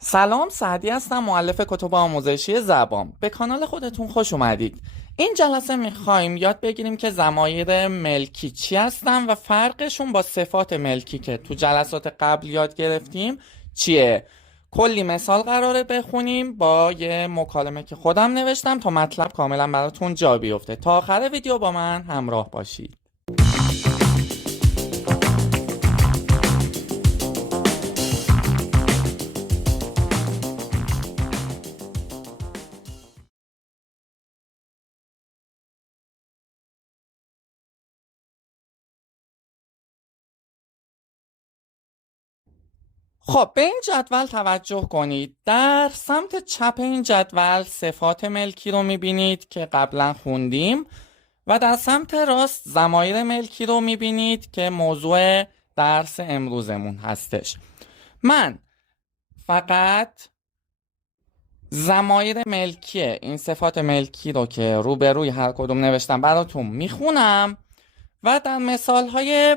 سلام، سعدی هستم، مؤلف کتب آموزشی زبان. به کانال خودتون خوش اومدید. این جلسه میخوایم یاد بگیریم که ضمایر ملکی چی هستن و فرقشون با صفات ملکی که تو جلسات قبل یاد گرفتیم چیه. کلی مثال قراره بخونیم با یه مکالمه که خودم نوشتم تا مطلب کاملا براتون جا بیفته. تا آخر ویدیو با من همراه باشید. خب به این جدول توجه کنید. در سمت چپ این جدول صفات ملکی رو میبینید که قبلا خوندیم و در سمت راست ضمایر ملکی رو میبینید که موضوع درس امروزمون هستش. من فقط ضمایر ملکی این صفات ملکی رو که روبروی هر کدوم نوشتم براتون میخونم و در مثالهای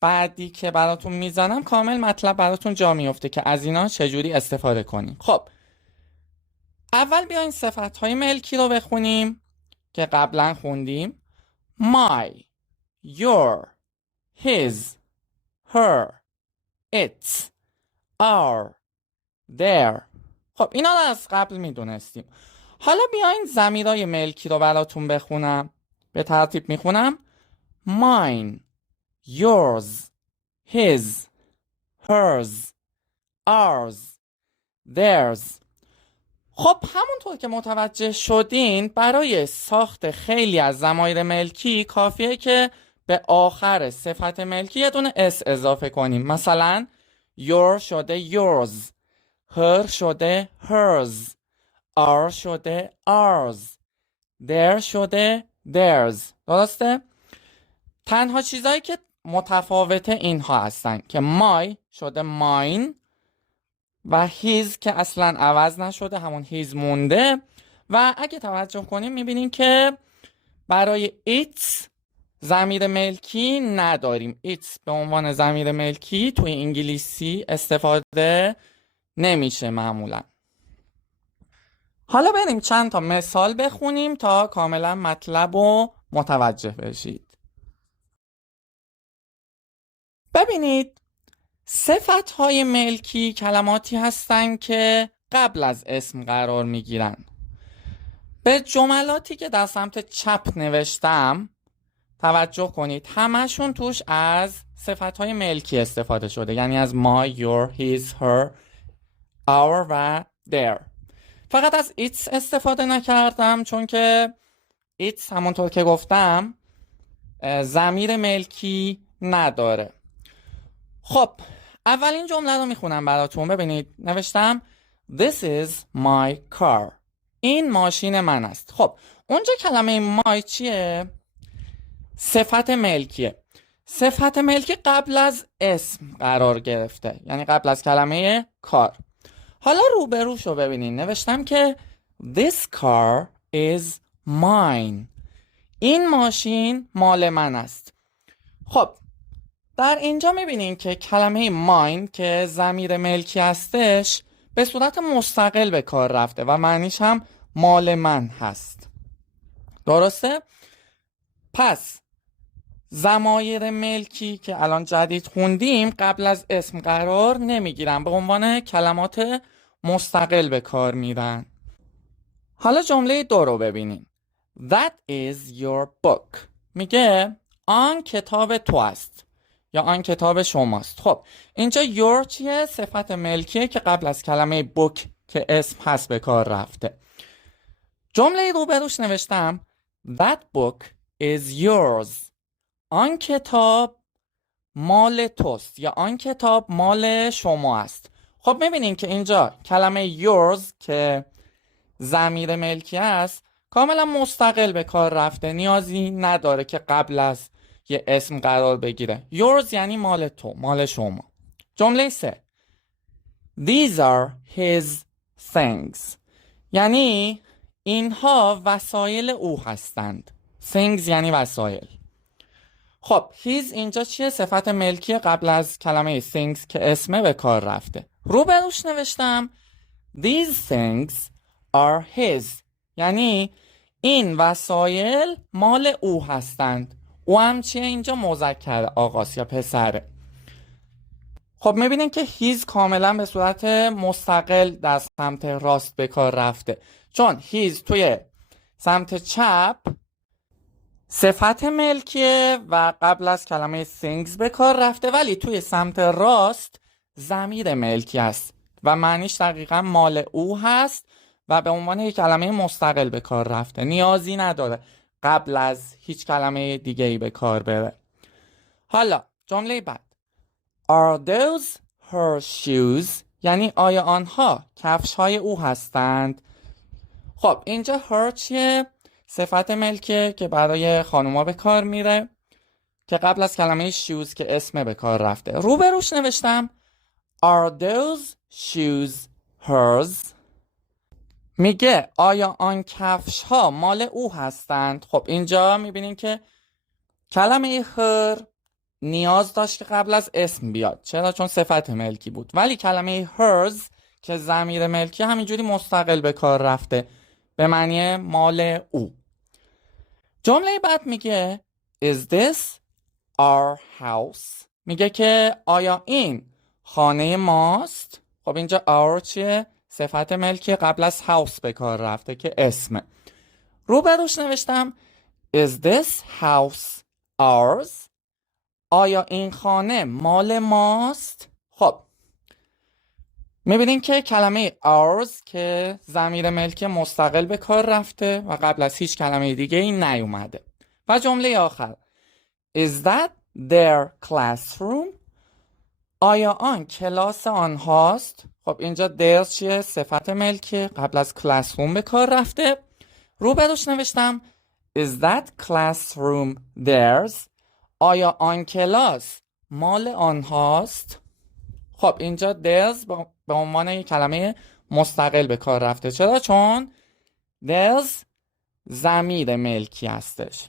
بعدی که براتون میزنم کامل مطلب براتون جا میفته که از اینا چجوری استفاده کنیم. خب اول بیاین صفتهای ملکی رو بخونیم که قبلا خوندیم. My, your, his, her, its, our, their. خب اینا رو از قبل میدونستیم. حالا بیاین ضمیرای ملکی رو براتون بخونم. به ترتیب میخونم. Mine, yours, his, hers, ours, theirs. خب همونطور که متوجه شدین برای ساخت خیلی از ضمایر ملکی کافیه که به آخر صفت ملکی یه دونه اس اضافه کنیم. مثلا your شده yours، her شده hers، our شده ours، their شده theirs. درسته؟ تنها چیزایی که متفاوت اینها هستن که my شده mine و his که اصلا عوض نشده، همون his مونده. و اگه توجه کنیم میبینیم که برای its ضمیر ملکی نداریم. its به عنوان ضمیر ملکی توی انگلیسی استفاده نمیشه معمولا. حالا بریم چند تا مثال بخونیم تا کاملا مطلب رو متوجه بشید. ببینید صفت‌های ملکی کلماتی هستند که قبل از اسم قرار میگیرن. به جملاتی که در سمت چپ نوشتم توجه کنید، همشون توش از صفت‌های ملکی استفاده شده، یعنی از my, your, his, her, our و their. فقط از its استفاده نکردم چون که its همونطور که گفتم ضمیر ملکی نداره. خب اولین جمله رو میخونم براتون. ببینید نوشتم This is my car. این ماشین من است. خب اونجا کلمه my چیه؟ صفت ملکیه. صفت ملکی قبل از اسم قرار گرفته، یعنی قبل از کلمه کار. حالا روبروشو ببینید. نوشتم که This car is mine. این ماشین مال من است. خب در اینجا میبینیم که کلمه mine که ضمیر ملکی هستش به صورت مستقل به کار رفته و معنیش هم مال من هست. درسته؟ پس ضمایر ملکی که الان جدید خوندیم قبل از اسم قرار نمیگیرن، به عنوان کلمات مستقل به کار میرن. حالا جمله دو رو ببینیم. That is your book. میگه آن کتاب تو است یا آن کتاب شماست. خب اینجا your چیه؟ صفت ملکیه که قبل از کلمه book که اسم هست به کار رفته. جمله روبروش نوشتم That book is yours. آن کتاب مال توست یا آن کتاب مال شما است. خب میبینیم که اینجا کلمه yours که ضمیر ملکی است کاملا مستقل به کار رفته، نیازی نداره که قبل از یه اسم قرار بگیره. yours یعنی مال تو، مال شما. جمله 3 These are his things. یعنی اینها وسایل او هستند. things یعنی وسایل. خب his اینجا چیه؟ صفت ملکی قبل از کلمه things که اسمه به کار رفته. روبروش نوشتم These things are his. یعنی این وسایل مال او هستند. او هم چیه اینجا؟ مذکر آقاست یا پسره. خب میبینین که هیز کاملا به صورت مستقل در سمت راست به کار رفته، چون هیز توی سمت چپ صفت ملکیه و قبل از کلمه things به کار رفته، ولی توی سمت راست ضمیر ملکی است و معنیش دقیقا مال او هست و به عنوان یک کلمه مستقل به کار رفته، نیازی نداره قبل از هیچ کلمه دیگه ای به کار بره. حالا جمله بعد Are those her shoes؟ یعنی آیا آنها کفش های او هستند؟ خب اینجا her چیه؟ صفت ملکه که برای خانوما به کار میره که قبل از کلمه shoes که اسم به کار رفته. روبروش نوشتم Are those shoes hers؟ میگه آیا آن کفش ها مال او هستند؟ خب اینجا میبینین که کلمه her نیاز داشت که قبل از اسم بیاد. چرا؟ چون صفت ملکی بود. ولی کلمه hers که ضمیر ملکی همینجوری مستقل به کار رفته به معنی مال او. جمله بعد میگه Is this our house؟ میگه که آیا این خانه ماست؟ خب اینجا our چیه؟ صفت ملکی قبل از house به کار رفته که اسمه. روبروش نوشتم Is this house ours؟ آیا این خانه مال ماست؟ خب میبینین که کلمه ours که ضمیر ملکی مستقل به کار رفته و قبل از هیچ کلمه دیگه این نیومده. و جمله آخر Is that their classroom؟ آیا آن کلاس آنهاست؟ خب اینجا their چیه؟ صفت ملکی قبل از classroom به کار رفته. روبروش نوشتم Is that classroom theirs؟ آیا آن کلاس مال آنهاست؟ خب اینجا theirs به عنوان یک کلمه مستقل به کار رفته. چرا؟ چون theirs ضمیر ملکی هستش.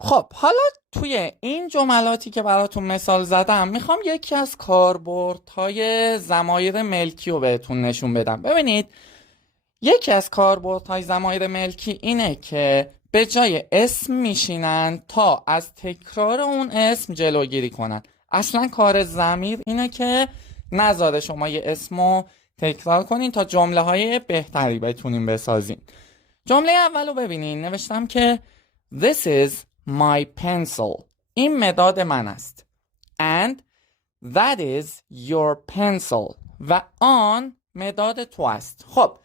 خب حالا توی این جملاتی که براتون مثال زدم میخوام یکی از کاربردهای ضمایر ملکی رو بهتون نشون بدم. ببینید یکی از کاربردهای ضمایر ملکی اینه که به جای اسم میشینن تا از تکرار اون اسم جلوگیری کنن. اصلا کار ضمیر اینه که نذاره شما یه اسمو تکرار کنین تا جمله های بهتری بتونین بسازین. جمله اولو ببینین، نوشتم که This is my pencil. این مداد من است. And that is your pencil. و آن مداد تو است. خب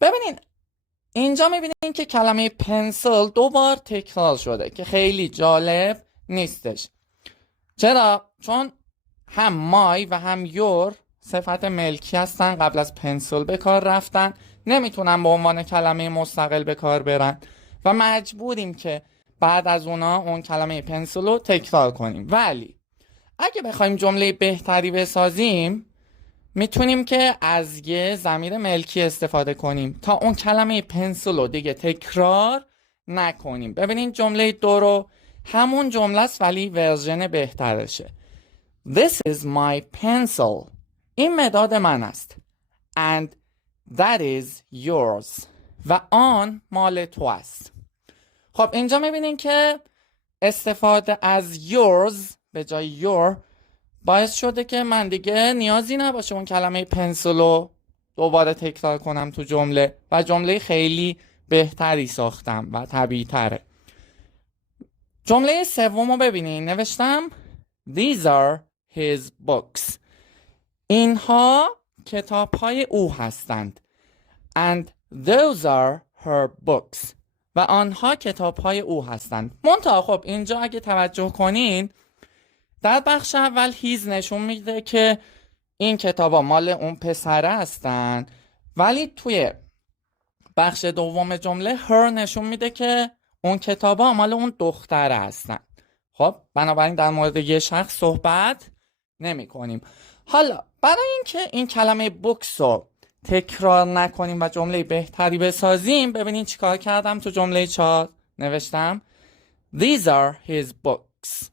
ببینین اینجا میبینین که کلمه پنسل 2 بار تکرار شده که خیلی جالب نیستش. چرا؟ چون هم مای و هم یور صفت ملکی هستن، قبل از پنسل به کار رفتن، نمیتونن به عنوان کلمه مستقل به کار برن و مجبوریم که بعد از اون کلمه پنسل رو تکرار کنیم. ولی اگه بخوایم جمله بهتری بسازیم میتونیم که از یه ضمیر ملکی استفاده کنیم تا اون کلمه پنسل رو دیگه تکرار نکنیم. ببینین جمله 2 رو همون جمله است ولی ورژن بهترشه. This is my pencil. این مداد من است. And that is yours. و آن مال تو است. خب اینجا میبینین که استفاده از yours به جای your باعث شده که من دیگه نیازی نباشه اون کلمه پنسل رو دوباره تکرار کنم تو جمله و جمله خیلی بهتری ساختم و طبیعی تره. جمله سوم رو ببینین، نوشتم These are his books. اینها کتاب های او هستند. And those are her books. و آنها کتاب های او هستند. منتها خب اینجا اگه توجه کنین در بخش اول هیز نشون میده که این کتابا مال اون پسره هستن، ولی توی بخش دوم جمله هر نشون میده که اون کتابا مال اون دختره هستن. خب بنابراین در مورد یه شخص صحبت نمی کنیم. حالا برای اینکه این کلمه بوکس رو تکرار نکنیم و جمله بهتری بسازیم، ببینین چیکار کردم. تو جمله 4 نوشتم These are his books.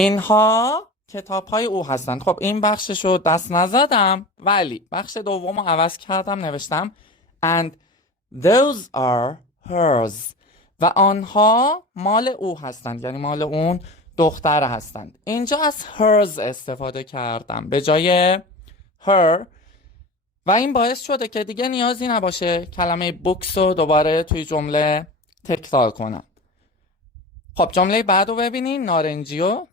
اینها کتاب های او هستند. خب این بخشش رو دست نزدم، ولی بخش دوم رو عوض کردم، نوشتم and those are hers و آنها مال او هستند، یعنی مال اون دختر هستند. اینجا از hers استفاده کردم به جای her و این باعث شده که دیگه نیازی نباشه کلمه books رو دوباره توی جمله تکرار کنم. خب جمله بعد رو ببینین، نارنجیو.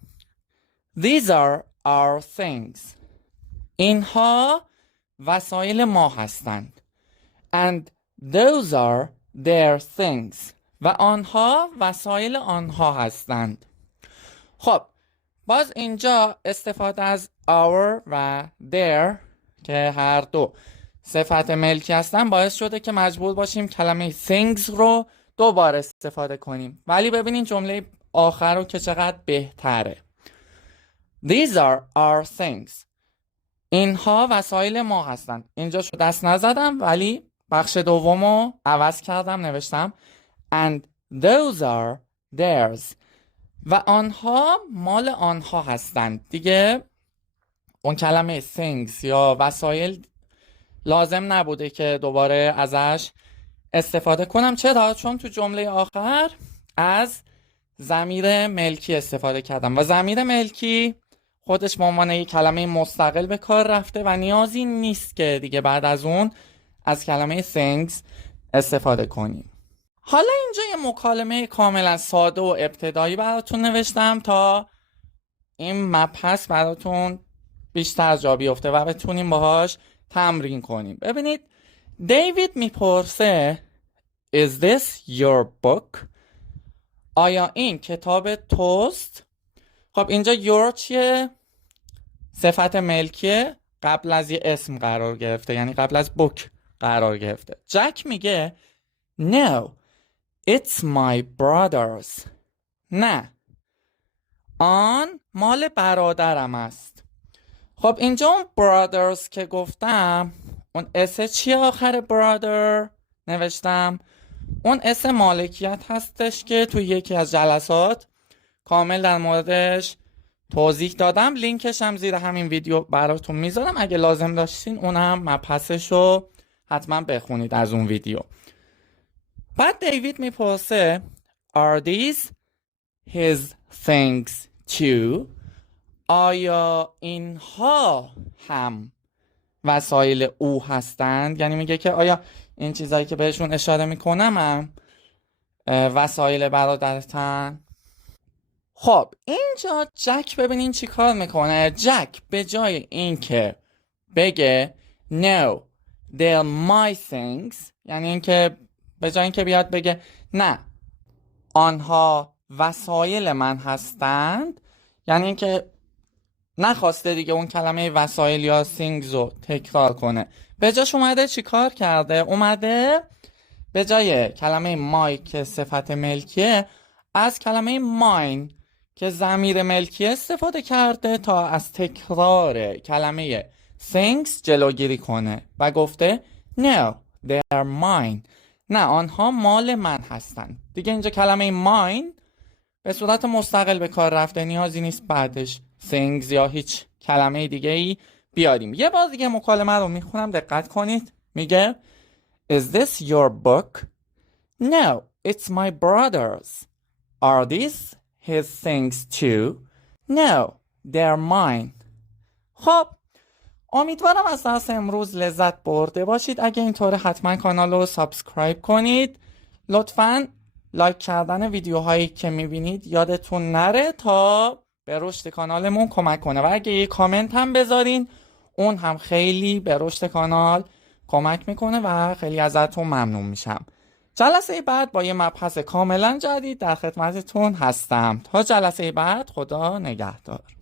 These are our things. اینها وسایل ما هستند. And those are their things. و آنها وسایل آنها هستند. خب باز اینجا استفاده از our و their که هر دو صفت ملکی هستن باعث شده که مجبور باشیم کلمه things رو دوباره استفاده کنیم. ولی ببینین جمله آخر رو که چقدر بهتره. These are our things. اینها وسایل ما هستند. اینجا شو دست نزدم ولی بخش دوم رو عوض کردم، نوشتم and those are theirs و آنها مال آنها هستند. دیگه اون کلمه things یا وسایل لازم نبوده که دوباره ازش استفاده کنم. چرا؟ چون تو جمله آخر از ضمیر ملکی استفاده کردم و ضمیر ملکی خودش به عنوان یک کلمه مستقل به کار رفته و نیازی نیست که دیگه بعد از اون از کلمه things استفاده کنیم. حالا اینجا یه مکالمه کاملا ساده و ابتدایی براتون نوشتم تا این مبحث براتون بیشتر جا بیفته و بتونیم باهاش تمرین کنیم. ببینید دیوید میپرسه Is this your book؟ آیا این کتاب توست؟ خب اینجا your چیه؟ صفت ملکیه، قبل از یه اسم قرار گرفته، یعنی قبل از book قرار گرفته. جک میگه No, it's my brother's. نه، آن مال برادرم است. خب اینجا اون brothers که گفتم، اون اس چیه آخر brother نوشتم؟ اون اس مالکیت هستش که توی یکی از جلسات کامل در موردش توضیح دادم. لینکش هم زیر همین ویدیو براتون میذارم، اگه لازم داشتین اون هم مبحثش رو حتما بخونید از اون ویدیو. بعد دیوید میپرسه Are these his things too؟ آیا اینها هم وسایل او هستند؟ یعنی میگه که آیا این چیزایی که بهشون اشاره میکنم هم وسایل برادرتن؟ خب اینجا جک ببینین چی کار میکنه. جک به جای اینکه بگه No, they're my things، یعنی اینکه به جای اینکه بیاد بگه نه آنها وسایل من هستند، یعنی اینکه نخواسته دیگه اون کلمه وسایل یا things رو تکرار کنه، به جاش اومده چی کار کرده؟ اومده به جای کلمه my که صفت ملکیه از کلمه mine که ضمیر ملکی استفاده کرده تا از تکرار کلمه things جلوگیری کنه و گفته No, they are mine. نه آنها مال من هستند. دیگه اینجا کلمه mine به صورت مستقل به کار رفته، نیازی نیست بعدش things یا هیچ کلمه دیگه ای بیاریم. یه بار دیگه مکالمه رو میخونم، دقت کنید. میگه Is this your book؟ No, it's my brother's. Are these his things too؟ No, they're mine. خب امیدوارم از درس امروز لذت برده باشید. اگه اینطوره حتما کانال رو سابسکرایب کنید. لطفاً لایک کردن ویدیوهایی که میبینید یادتون نره تا به رشد کانالمون کمک کنه و اگه یه کامنت هم بذارین اون هم خیلی به رشد کانال کمک میکنه و خیلی ازتون ممنون میشم. جلسه بعد با یه مبحث کاملا جدید در خدمتتون هستم. تا جلسه بعد، خدا نگهدار.